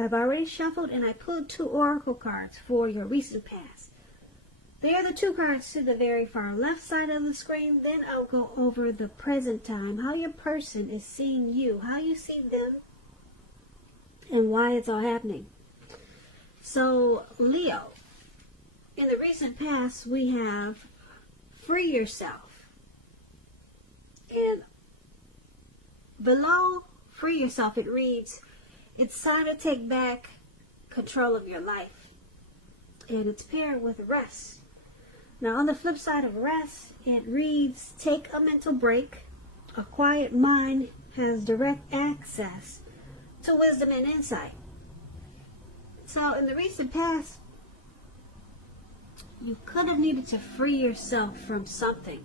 I've already shuffled and I pulled 2 oracle cards for your recent past. They are the 2 cards to the very far left side of the screen. Then I'll go over the present time, how your person is seeing you, how you see them, and why it's all happening. So, Leo, in the recent past, we have free yourself. And below free yourself, it reads, it's time to take back control of your life. And it's paired with rest. Now, on the flip side of rest, it reads, take a mental break. A quiet mind has direct access to wisdom and insight. So, in the recent past, you could have needed to free yourself from something.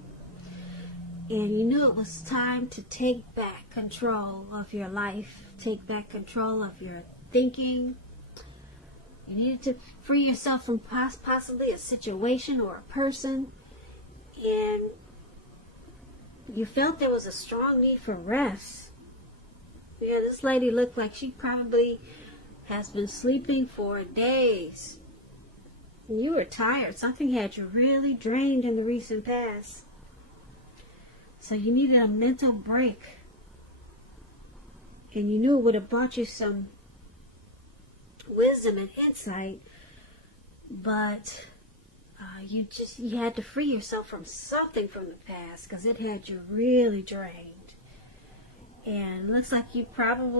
And you knew it was time to take back control of your life, take back control of your thinking. You needed to free yourself from possibly a situation or a person. And you felt there was a strong need for rest. Yeah, this lady looked like she probably has been sleeping for days. And you were tired. Something had you really drained in the recent past. So you needed a mental break. And you knew it would have brought you some wisdom and insight. But you had to free yourself from something from the past because it had you really drained. And it looks like you couldn't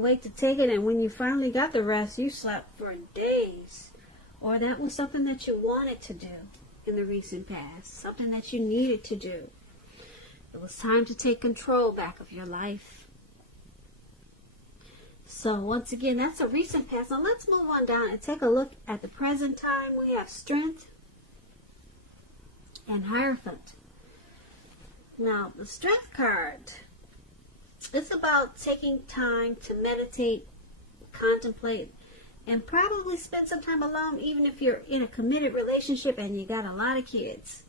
wait to take it. And when you finally got the rest, you slept for days. Or that was something that you wanted to do in the recent past. Something that you needed to do. It was time to take control back of your life. So once again, that's a recent past. Now let's move on down and take a look at the present time. We have Strength and Hierophant. Now the Strength card, it's about taking time to meditate, contemplate, and probably spend some time alone, even if you're in a committed relationship and you got a lot of kids.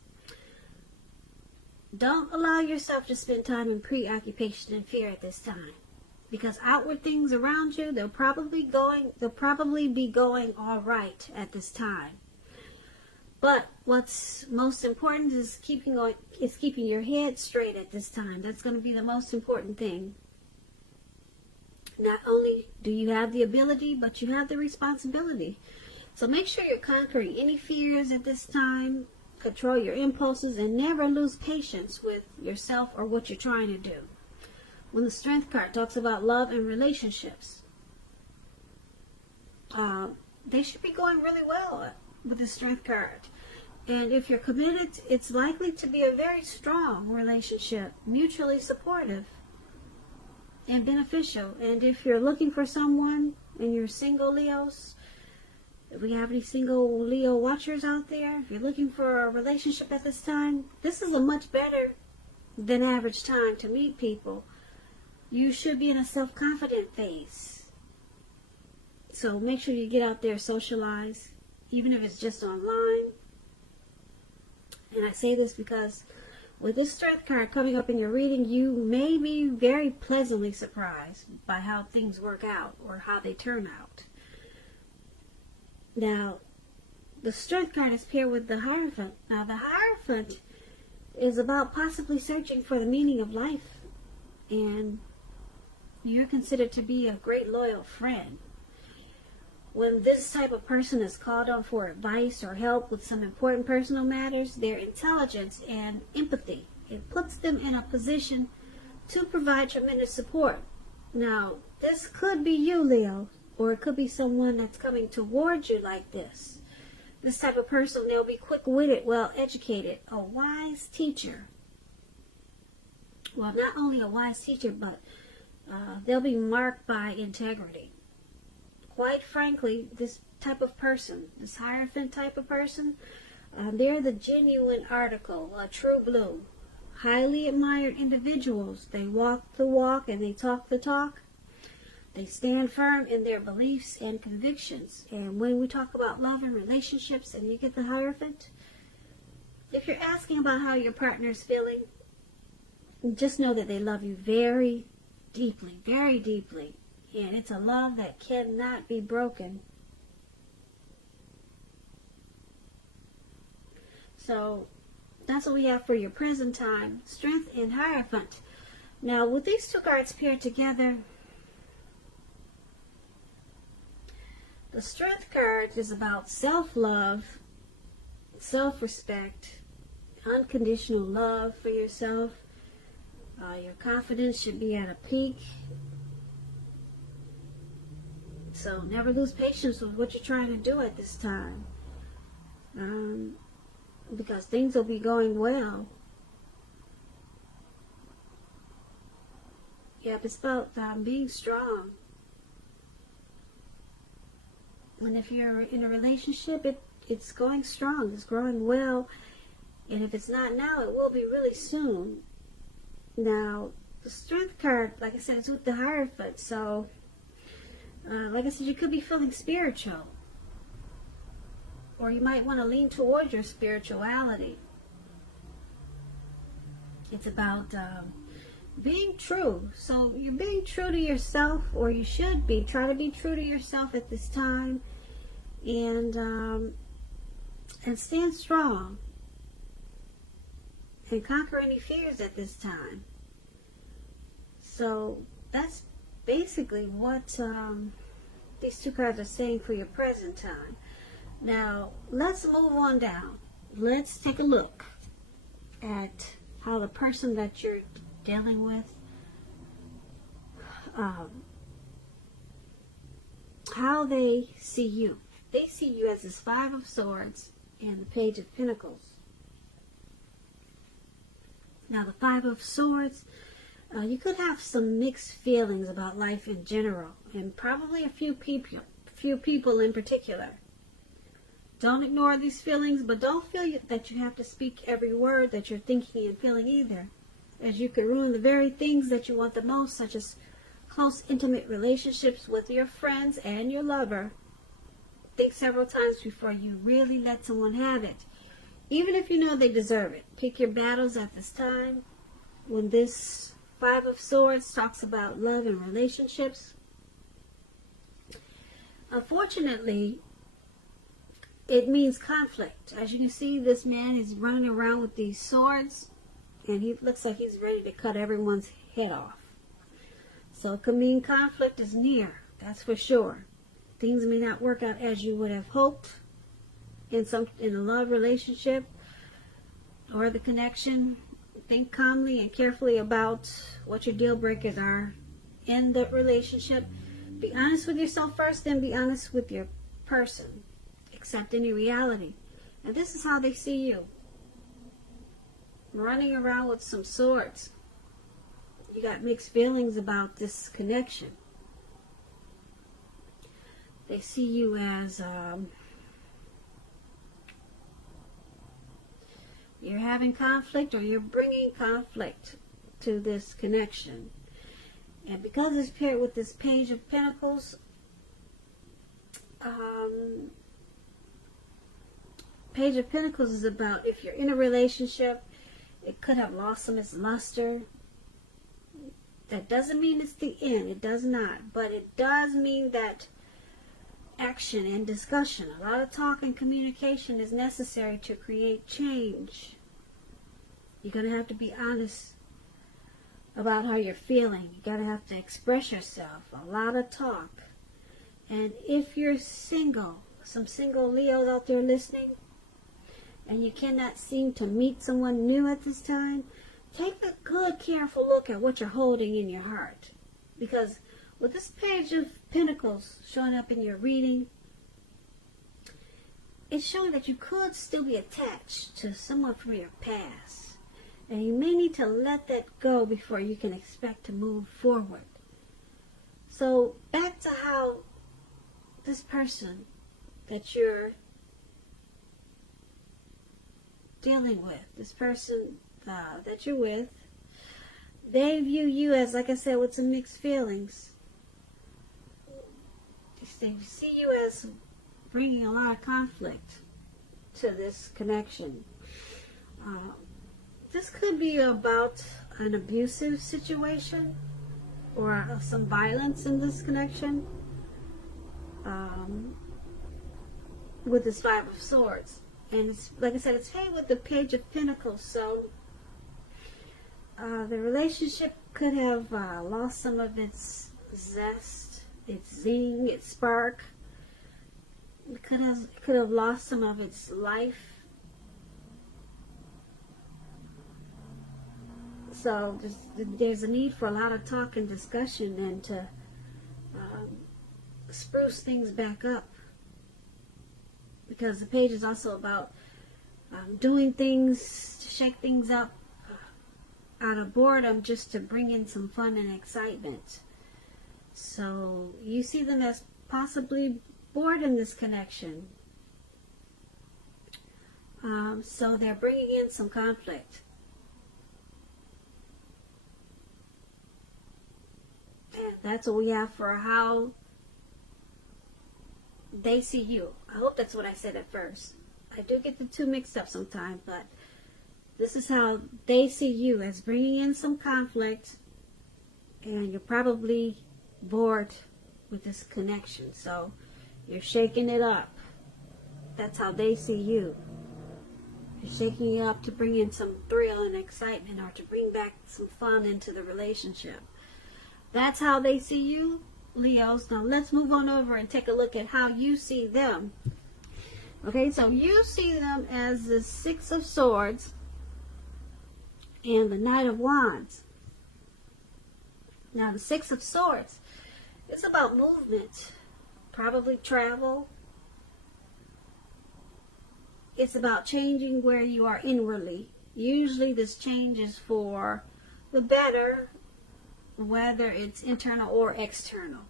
Don't allow yourself to spend time in preoccupation and fear at this time. Because outward things around you, they'll probably be going all right at this time. But what's most important is keeping your head straight at this time. That's going to be the most important thing. Not only do you have the ability, but you have the responsibility. So make sure you're conquering any fears at this time. Control your impulses and never lose patience with yourself or what you're trying to do. When the Strength card talks about love and relationships, they should be going really well with the Strength card. And if you're committed, it's likely to be a very strong relationship, mutually supportive and beneficial. And if you're looking for someone and you're single Leos, if we have any single Leo watchers out there, if you're looking for a relationship at this time, this is a much better than average time to meet people. You should be in a self-confident phase. So make sure you get out there, socialize, even if it's just online. And I say this because with this Strength card coming up in your reading, you may be very pleasantly surprised by how things work out or how they turn out. Now, the Strength card is paired with the Hierophant. Now, the Hierophant is about possibly searching for the meaning of life. And you're considered to be a great loyal friend. When this type of person is called on for advice or help with some important personal matters, their intelligence and empathy, it puts them in a position to provide tremendous support. Now, this could be you, Leo, or it could be someone that's coming towards you like this. This type of person, they'll be quick-witted, well-educated, a wise teacher. Well, not only a wise teacher, but they'll be marked by integrity. Quite frankly, this type of person, this Hierophant type of person, they're the genuine article, a true blue. Highly admired individuals. They walk the walk and they talk the talk. They stand firm in their beliefs and convictions. And when we talk about love and relationships and you get the Hierophant, if you're asking about how your partner is feeling, just know that they love you very deeply, very deeply. And it's a love that cannot be broken. So that's what we have for your present time, Strength and Hierophant. Now, with these two cards paired together, the Strength card is about self-love, self-respect, unconditional love for yourself. Your confidence should be at a peak. So never lose patience with what you're trying to do at this time. Because things will be going well. Yep, it's about being strong. And if you're in a relationship, it's going strong, it's growing well. And if it's not now, it will be really soon. Now, the Strength card, like I said, it's with the Hierophant. So, like I said, you could be feeling spiritual. Or you might want to lean towards your spirituality. It's about being true. So you're being true to yourself, or you should be. Try to be true to yourself at this time, and stand strong and conquer any fears at this time. So that's basically what these two cards are saying for your present time. Now, let's move on down. Let's take a look at how the person that you're dealing with, how they see you. They see you as this Five of Swords and the Page of Pentacles. Now, the Five of Swords, you could have some mixed feelings about life in general, and probably a few people in particular. Don't ignore these feelings, but don't feel that you have to speak every word that you're thinking and feeling either, as you could ruin the very things that you want the most, such as close, intimate relationships with your friends and your lover. Think several times before you really let someone have it, even if you know they deserve it. Pick your battles at this time. When this Five of Swords talks about love and relationships, unfortunately, it means conflict. As you can see, this man is running around with these swords, and he looks like he's ready to cut everyone's head off. So it could mean conflict is near, that's for sure. Things may not work out as you would have hoped in a love relationship or the connection. Think calmly and carefully about what your deal breakers are in the relationship. Be honest with yourself first, then be honest with your person. Accept any reality. And this is how they see you. Running around with some swords. You got mixed feelings about this connection. They see you as you're having conflict, or you're bringing conflict to this connection. And because it's paired with this Page of Pentacles, Page of Pentacles is about if you're in a relationship, it could have lost some of its luster. That doesn't mean it's the end. It does not. But it does mean that action and discussion, a lot of talk and communication is necessary to create change. You're going to have to be honest about how you're feeling. You're going to have to express yourself. A lot of talk. And if you're single, some single Leos out there listening, and you cannot seem to meet someone new at this time, take a good, careful look at what you're holding in your heart. Because with this Page of Pentacles showing up in your reading, it's showing that you could still be attached to someone from your past. And you may need to let that go before you can expect to move forward. So back to how this person that you're dealing with, this person that you're with, they view you as, like I said, with some mixed feelings. They see you as bringing a lot of conflict to this connection. This could be about an abusive situation, or some violence in this connection with this Five of Swords. And it's, like I said, it's paired with the Page of Pentacles, so the relationship could have lost some of its zest, its zing, its spark. It could have lost some of its life. So there's a need for a lot of talk and discussion, and to spruce things back up, because the page is also about doing things to shake things up out of boredom, just to bring in some fun and excitement. So you see them as possibly bored in this connection. So they're bringing in some conflict. And that's what we have for how they see you. I hope that's what I said at first. I do get the two mixed up sometimes, but this is how they see you, as bringing in some conflict, and you're probably bored with this connection, so you're shaking it up. That's how they see you. You're shaking it up to bring in some thrill and excitement, or to bring back some fun into the relationship. That's how they see you, Leos. Now let's move on over and take a look at how you see them. Okay, so you see them as the Six of Swords and the Knight of Wands. Now the Six of Swords is about movement, probably travel. It's about changing where you are inwardly. Usually this change is for the better, whether it's internal or external.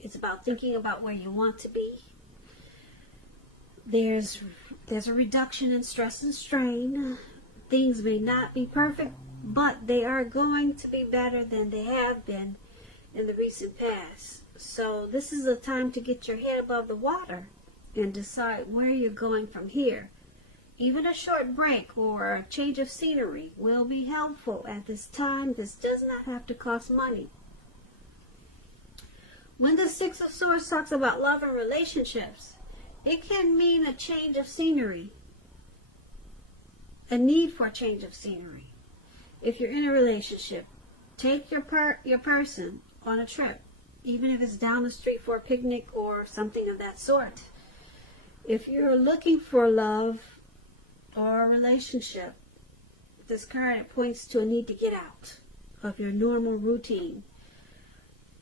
It's about thinking about where you want to be. There's a reduction in stress and strain. Things may not be perfect, but they are going to be better than they have been in the recent past. So this is a time to get your head above the water and decide where you're going from here. Even a short break or a change of scenery will be helpful at this time. This does not have to cost money. When the Six of Swords talks about love and relationships, it can mean a change of scenery, a need for a change of scenery. If you're in a relationship, take your person on a trip, even if it's down the street for a picnic or something of that sort. If you're looking for love or a relationship, this card points to a need to get out of your normal routine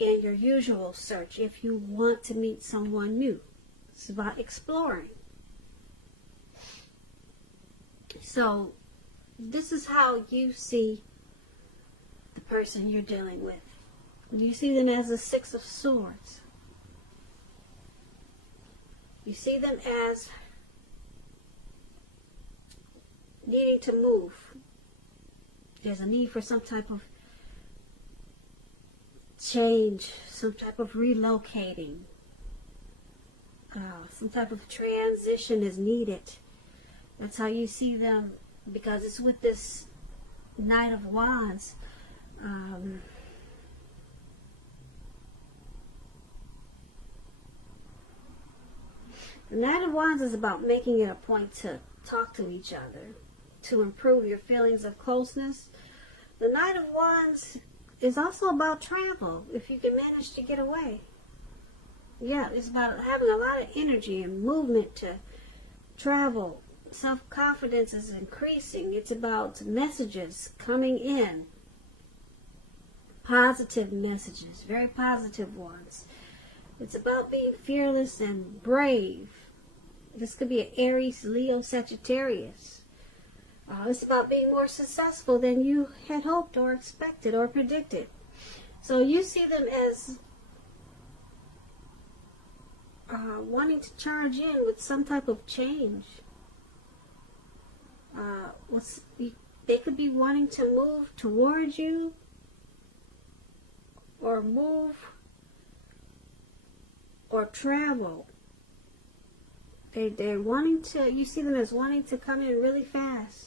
and your usual search if you want to meet someone new. It's about exploring. So this is how you see the person you're dealing with. You see them as the Six of Swords. You see them as needing to move. There's a need for some type of change, some type of relocating. Some type of transition is needed. That's how you see them, because it's with this Knight of Wands. The Knight of Wands is about making it a point to talk to each other, to improve your feelings of closeness. The Knight of Wands is also about travel, if you can manage to get away. Yeah, it's about having a lot of energy and movement to travel. Self-confidence is increasing. It's about messages coming in. Positive messages, very positive ones. It's about being fearless and brave. This could be an Aries, Leo, Sagittarius. It's about being more successful than you had hoped or expected or predicted. So you see them as wanting to charge in with some type of change. They could be wanting to move towards you, or move, or travel. They're wanting to, you see them as wanting to come in really fast.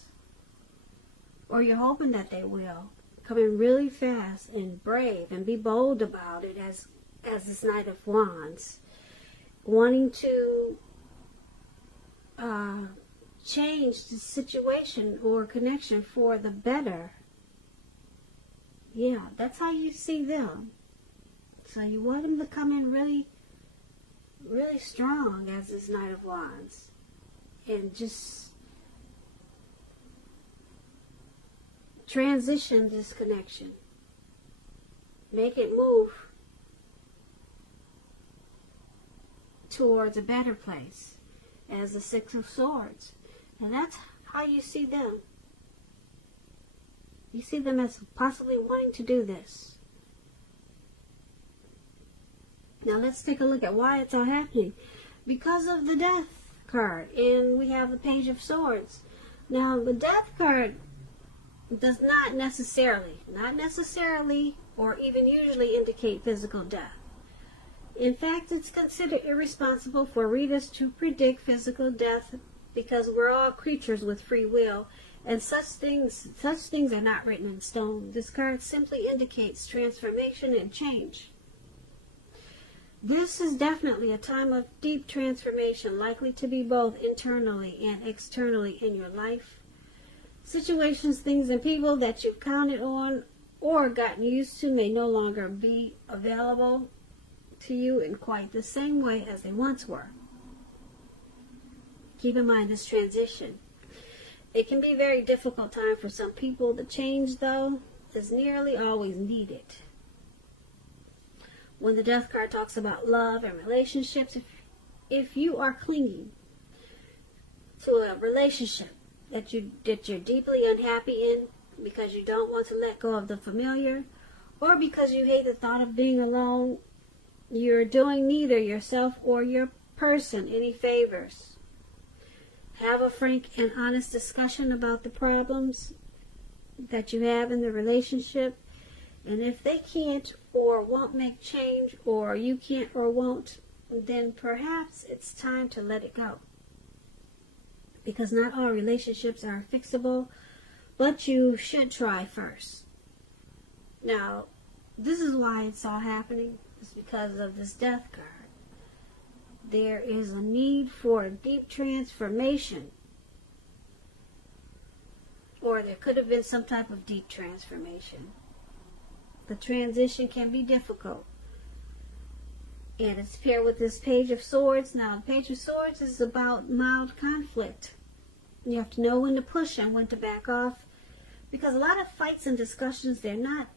Or you're hoping that they will. come in really fast and brave and be bold about it as this Knight of Wands, wanting to change the situation or connection for the better. Yeah, that's how you see them. So you want them to come in really, really strong as this Knight of Wands. And just transition this connection. Make it move towards a better place as the Six of Swords. And that's how you see them. You see them as possibly wanting to do this. Now let's take a look at why it's all happening. Because of the Death card. And we have the Page of Swords. Now the Death card does not necessarily, or even usually indicate physical death. In fact, it's considered irresponsible for readers to predict physical death because we're all creatures with free will, and such things are not written in stone. This card simply indicates transformation and change. This is definitely a time of deep transformation, likely to be both internally and externally in your life. Situations, things, and people that you've counted on or gotten used to may no longer be available to you in quite the same way as they once were. Keep in mind this transition. It can be a very difficult time for some people. The change, though, is nearly always needed. When the Death card talks about love and relationships, if you are clinging to a relationship that you're deeply unhappy in because you don't want to let go of the familiar, or because you hate the thought of being alone, you're doing neither yourself or your person any favors. Have a frank and honest discussion about the problems that you have in the relationship, and if they can't or won't make change, or you can't or won't, then perhaps it's time to let it go. Because not all relationships are fixable, but you should try first. Now, this is why it's all happening. It's because of this Death card. There is a need for a deep transformation. Or there could have been some type of deep transformation. The transition can be difficult. And it's paired with this Page of Swords. Now, the Page of Swords is about mild conflict. You have to know when to push and when to back off. Because a lot of fights and discussions, they're not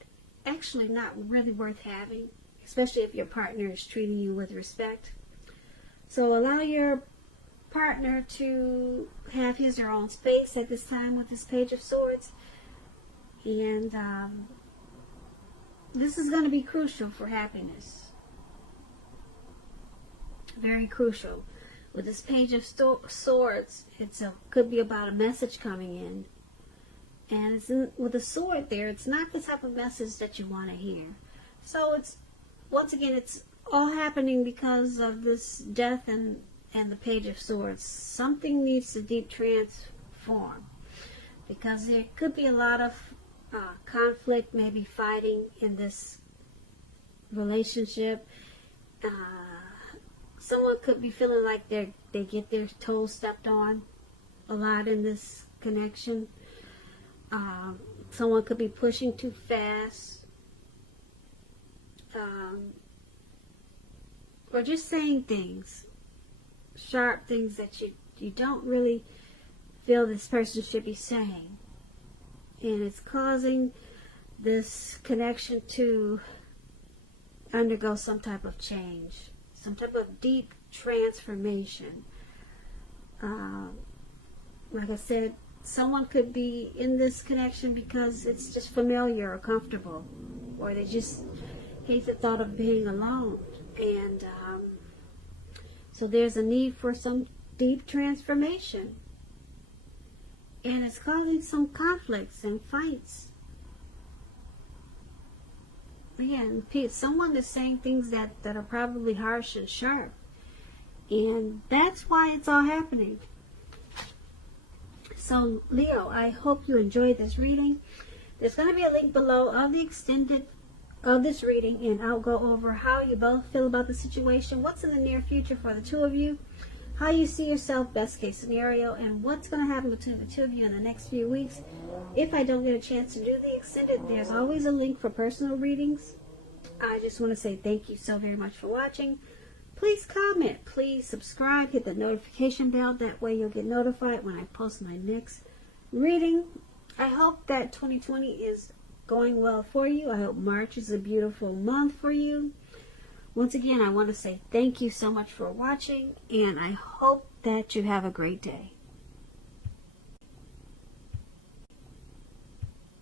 really worth having. Especially if your partner is treating you with respect. So allow your partner to have his or her own space at this time with this Page of Swords. And this is going to be crucial for happiness. Very crucial. With this Page of Swords, could be about a message coming in. And with a sword there, it's not the type of message that you want to hear. So once again, it's all happening because of this Death and the Page of Swords. Something needs to deep transform. Because there could be a lot of conflict, maybe fighting in this relationship. Someone could be feeling like they get their toes stepped on a lot in this connection. Someone could be pushing too fast. Or just saying things, sharp things that you don't really feel this person should be saying. And it's causing this connection to undergo some type of change. Some type of deep transformation. Like I said, someone could be in this connection because it's just familiar or comfortable, or they just hate the thought of being alone. And so there's a need for some deep transformation. And it's causing some conflicts and fights. Again, someone is saying things that are probably harsh and sharp. And that's why it's all happening. So, Leo, I hope you enjoyed this reading. There's going to be a link below of the extended of this reading, and I'll go over how you both feel about the situation, what's in the near future for the two of you, how you see yourself, best case scenario, and what's going to happen between the two of you in the next few weeks. If I don't get a chance to do the extended, there's always a link for personal readings. I just want to say thank you so very much for watching. Please comment, please subscribe, hit the notification bell. That way you'll get notified when I post my next reading. I hope that 2020 is going well for you. I hope March is a beautiful month for you. Once again, I want to say thank you so much for watching, and I hope that you have a great day.